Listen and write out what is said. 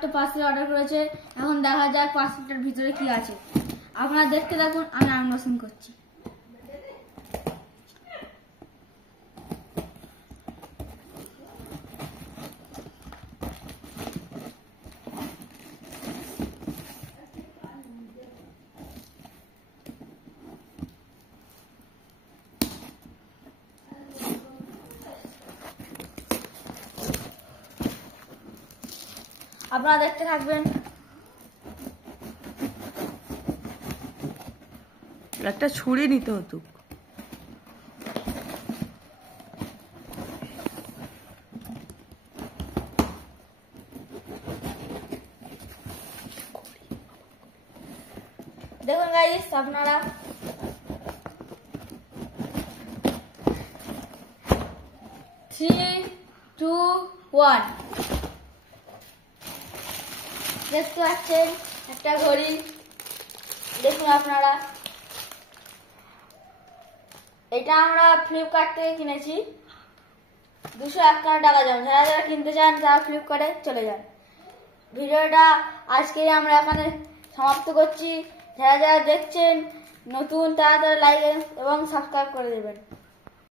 একটা parcel order করেছে। এখন দেখা যাক পার্সেলটার ভিতরে কি আছে। আপনারা দেখতে থাকুন, আমি আনবক্সিং করছি। আপনারা দেখতে থাকবেন। একটা ছুরি নিতে হতো। দেখুন গাইস, আপনারা থ্রি টু ওয়ান দেখতে পাচ্ছেন একটা ঘড়ি। দেখুন আপনারা, এটা আমরা ফ্লিপকার্ট থেকে কিনেছি। 251 টাকা দাম। যারা যারা কিনতে চান তারা ফ্লিপকার্টে চলে যান। ভিডিওটা আজকে আমরা এখানে সমাপ্ত করছি। যারা যারা দেখছেন নতুন তারা লাইক এবং সাবস্ক্রাইব করে দেবেন।